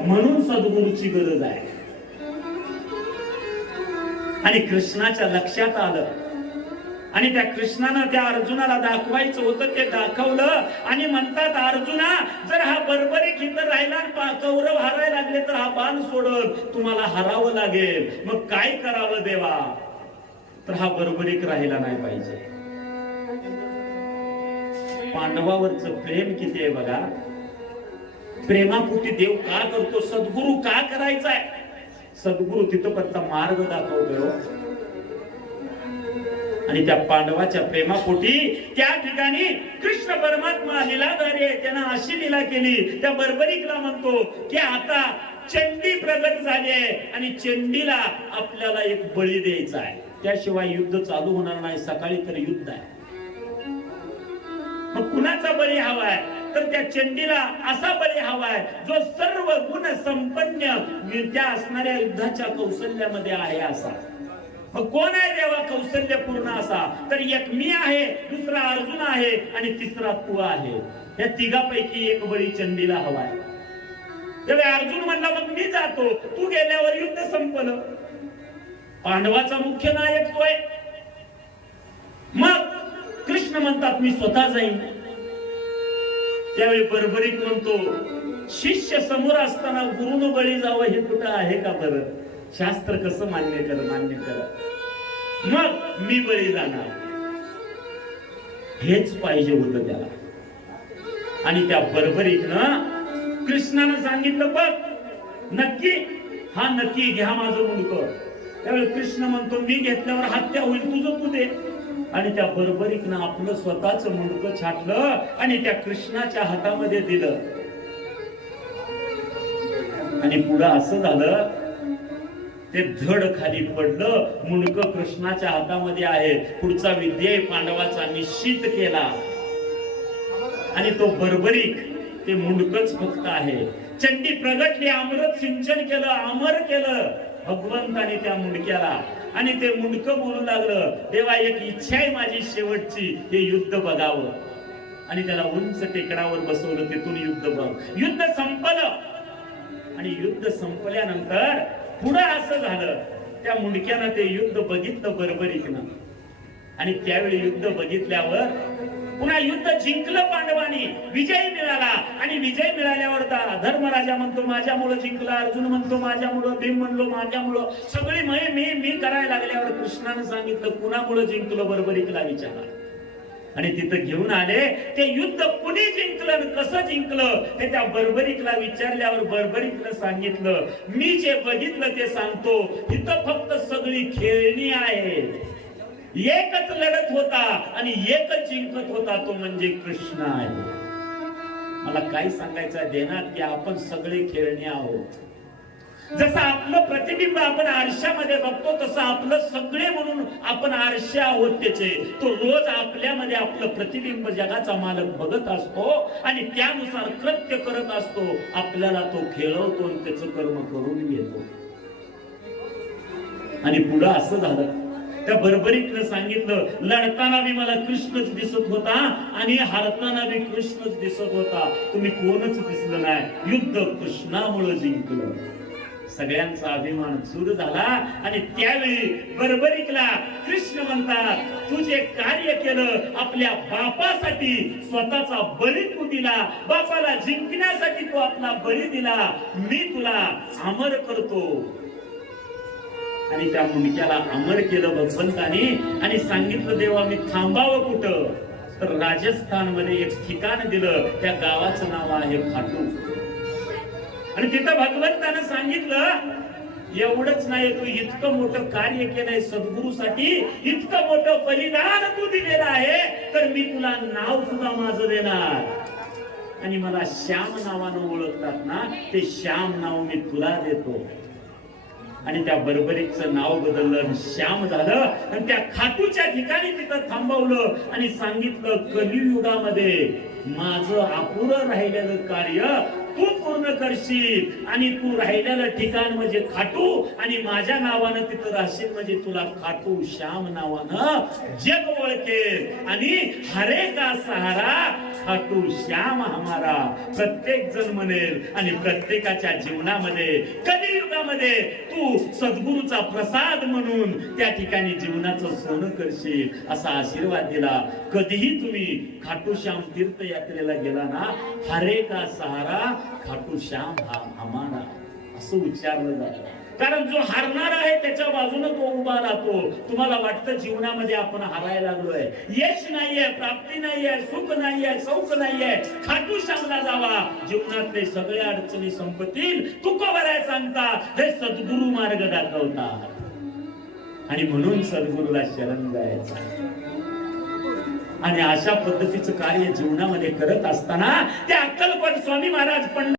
म्हणून सद्गुरूची गरज आहे. आणि कृष्णाच्या लक्षात आलं आणि त्या कृष्णानं त्या अर्जुनाला दाखवायचं होतं ते दाखवलं. आणि म्हणतात अर्जुना, जर हा बरोबरीक इथं राहिला कौरव हारायला लागले तर हा बाण सोडून तुम्हाला हरावं लागेल. मग काय करावं देवा? तर हा बरोबरीक राहिला नाही पाहिजे. पांडवावरचं प्रेम किती आहे बघा. प्रेमापोटी देव का करतो? सद्गुरु का करायचाय? सद्गुरु तिथपर्यंत मार्ग दाखवतो. आणि त्या पांडवाच्या प्रेमापोटी त्या ठिकाणी कृष्ण परमात्मा लीलाधारी आहे. त्यानं अशी लीला केली. त्या बरोबरीकला म्हणतो की आता चंडी प्रगट झाली आहे आणि चंडीला आपल्याला एक बळी द्यायचा आहे, त्याशिवाय युद्ध चालू होणार नाही. सकाळी तर युद्ध आहे. मग कुणाचा बळी हवाय? तर त्या चंडीला असा बळी हवाय जो सर्व गुण संपन्न त्या असणाऱ्या युद्धाच्या कौशल्यामध्ये आहे असा. मग कोण आहे देवा कौशल्य पूर्ण असा? तर एक मी आहे, दुसरा अर्जुन आहे आणि तिसरा तू आहे. या तिघापैकी एक बळी चंडीला हवाय. तेव्हा अर्जुन म्हणला मग मी जातो, तू गेल्यावर युद्ध संपलं. पांडवाचा मुख्य नायक तोय. मग कृष्ण म्हणतात मी स्वतः जाईन. त्यावेळी बरोबरीक म्हणतो शिष्य समोर असताना गुरुनं बळी जावं हे कुठं आहे का? बरं शास्त्र कसं मान्य कर. मग मी बळी जाणार, हेच पाहिजे होतं त्याला. आणि त्या बरोबरीकनं कृष्णानं सांगितलं बघ नक्की, हा नक्की घ्या माझं मुंडकं. त्यावेळी कृष्ण म्हणतो मी घेतल्यावर हत्या होईल, तुझं तू दे. आणि त्या बरोबरीकनं आपलं स्वतःच मुंडकं छाटलं आणि त्या कृष्णाच्या हातामध्ये दिलं. आणि पुढं असं झालं ते धड खाली पडलं. मुंडकं कृष्णाच्या हातामध्ये आहे. पुढचा विद्येय पांडवाचा निश्चित केला आणि तो बरोबरीक ते मुंडकच फक्त आहे. चंडी प्रगटली, अमृत सिंचन केलं, अमर केलं भगवंताने त्या मुंडक्याला. आणि ते मुंडकं बोलू लागलं देवा एक इच्छा आहे माझी शेवटची, हे युद्ध बघावं. आणि त्याला उंच टेकडावर बसवलं. तिथून युद्ध बघ. युद्ध संपलं. आणि युद्ध संपल्यानंतर पुढं असं झालं त्या मुंडक्यानं ते युद्ध बघितलं बरोबरीकनं. आणि त्यावेळी युद्ध बघितल्यावर पुन्हा युद्ध जिंकलं पांडवांनी, विजय मिळाला. आणि विजय मिळाल्यावर धर्मराजा म्हणतो माझ्यामुळं जिंकला, अर्जुन म्हणतो माझ्यामुळं, भीम म्हणलो माझ्यामुळं, सगळी मी करायला लागल्यावर कृष्णानं सांगितलं कुणामुळं जिंकलो? बरोबरीकला विचारा. आणि तिथं घेऊन आले ते युद्ध कुणी जिंकलं, कसं जिंकलं हे त्या बरोबरीकला विचारल्यावर बरोबरीकला सांगितलं मी जे बघितलं ते सांगतो. इथं फक्त सगळी खेळणी आहे. एकच लढत होता आणि एकच जिंकत होता, तो म्हणजे कृष्ण आहे. मला काय सांगायचं देणार की आपण सगळे खेळणे आहोत. जसं आपलं प्रतिबिंब आपण आरशामध्ये बघतो तसं आपलं सगळे म्हणून आपण आरशा आहोत त्याचे. तो रोज आपल्यामध्ये आपलं प्रतिबिंब जगाचा मालक बघत असतो आणि त्यानुसार कृत्य करत असतो. आपल्याला तो खेळवतो आणि त्याचं कर्म करून घेतो. आणि पुढं असं झालं त्या बरोबरीनं सांगितलं लढताना बी मला कृष्णच दिसत होता आणि हारताना बी कृष्णच दिसत होता. तुम्ही कोणच दिसलं नाही. युद्ध कृष्णामुळे जिंकलं. सगळ्यांचा अभिमान सुरू झाला. आणि त्यावेळी बरोबरीकला कृष्ण म्हणतात तू जे कार्य केलं आपल्या बापासाठी, स्वतःचा बळी तू दिला, बापाला जिंकण्यासाठी तू आपला बळी दिला, मी तुला अमर करतो. आणि त्या मुंडक्याला अमर केलं भगवंतानी. आणि सांगितलं देवा मी थांबावं कुठं? तर राजस्थान मध्ये एक ठिकाण दिलं, त्या गावाचं नाव आहे खाटू. आणि तिथं भगवंतानं सांगितलं एवढंच नाही, तू इतकं मोठं कार्य केलंय सद्गुरूसाठी, इतकं मोठं बलिदान तू दिलेलं आहे, तर मी तुला नाव सुद्धा माझं देणार. आणि मला श्याम नावानं ओळखतात ना, ते श्याम नाव मी तुला देतो. आणि त्या बरोबरीचं नाव बदललं, श्याम झालं. आणि त्या खाटूच्या ठिकाणी तिथं थांबवलं आणि सांगितलं कलियुगामध्ये माझं अपुरं राहिलेलं कार्य तू पूर्ण करशील आणि तू राहिलेलं ठिकाण म्हणजे खाटू आणि माझ्या नावानं तिथं राहशील म्हणजे तुला खाटू श्याम नावानं जग ओळखेल आणि हरे का सहारा खाटू श्याम हमारा प्रत्येक जण म्हणेल आणि प्रत्येकाच्या जीवनामध्ये कलियुगामध्ये तू सद्गुरूचा प्रसाद म्हणून त्या ठिकाणी जीवनाचं सोनं करशील असा आशीर्वाद दिला. कधीही तुम्ही खाटू श्याम तीर्थयात्रेला गेला ना, हरे का सहारा खाटू श्याम हा हमारा असं उच्चारलं जातं. कारण जो हारणार आहे त्याच्या बाजूने तो उभा राहतो. तुम्हाला वाटतं जीवनामध्ये आपण हारायला लागलोय, यश नाहीये, प्राप्ती नाहीये, सुख नाहीये, सौख नाहीये, खाटू श्यामला जावा, जीवनातले सगळे अडचणी संपतील. तुकोबराय सांगता हे सद्गुरु मार्ग दाखवतात आणि म्हणून सद्गुरूला शरण जायचं. आणि अशा पद्धतीचं कार्य जीवनामध्ये करत असताना ते अक्कलकोट स्वामी महाराज पण